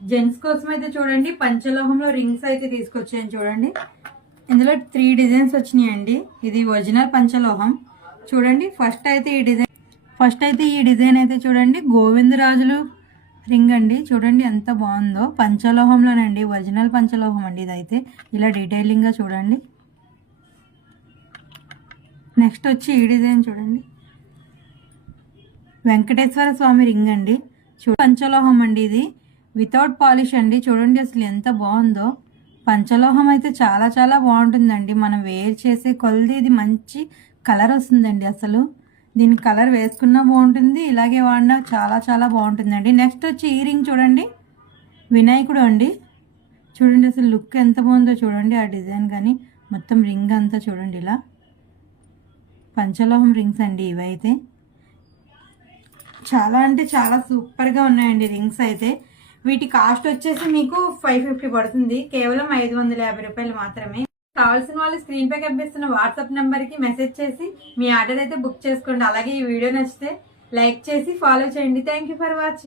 Gents కోసం అయితే చూడండి పంచలోహంలో రింగ్స్ అయితే తీసుకొచ్చాను చూడండి. ఇందులో 3 డిజైన్స్ వచ్చినాయండి. ఇది ఒరిజినల్ పంచలోహం చూడండి. ఫస్ట్ అయితే ఈ డిజైన్ అయితే చూడండి గోవిందరాజులు రింగ్ అండి. చూడండి ఎంత బాగుందో, పంచలోహంలోనండి, ఒరిజినల్ పంచలోహం అండి ఇదైతే. ఇలా డీటెయిలింగ్గా చూడండి. నెక్స్ట్ వచ్చి ఈ డిజైన్ చూడండి, వెంకటేశ్వర స్వామి రింగ్ అండి. పంచలోహం అండి ఇది, వితౌట్ పాలిష్ అండి. చూడండి అసలు ఎంత బాగుందో. పంచలోహం అయితే చాలా చాలా బాగుంటుందండి. మనం వేర్ చేసే కొలది ఇది మంచి కలర్ వస్తుందండి. అసలు దీని కలర్ వేసుకున్నా బాగుంటుంది, ఇలాగే వాడినా చాలా చాలా బాగుంటుందండి. నెక్స్ట్ వచ్చి ఈ రింగ్ చూడండి, వినాయకుడు అండి. చూడండి అసలు లుక్ ఎంత బాగుందో చూడండి. ఆ డిజైన్ కానీ మొత్తం రింగ్ అంతా చూడండి. ఇలా పంచలోహం రింగ్స్ అండి ఇవైతే. చాలా అంటే చాలా సూపర్గా ఉన్నాయండి రింగ్స్ అయితే. వీటి కాస్ట్ వచ్చేసి మీకు 550 పడుతుంది, కేవలం 550 రూపాయలు మాత్రమే. కావాల్సిన వాళ్ళు స్క్రీన్ పై కనిపిస్తున్న వాట్సాప్ నెంబర్కి మెసేజ్ చేసి మీ ఆర్డర్ అయితే బుక్ చేసుకోండి. అలాగే ఈ వీడియో నచ్చితే లైక్ చేసి ఫాలో చేయండి. Thank you for watching.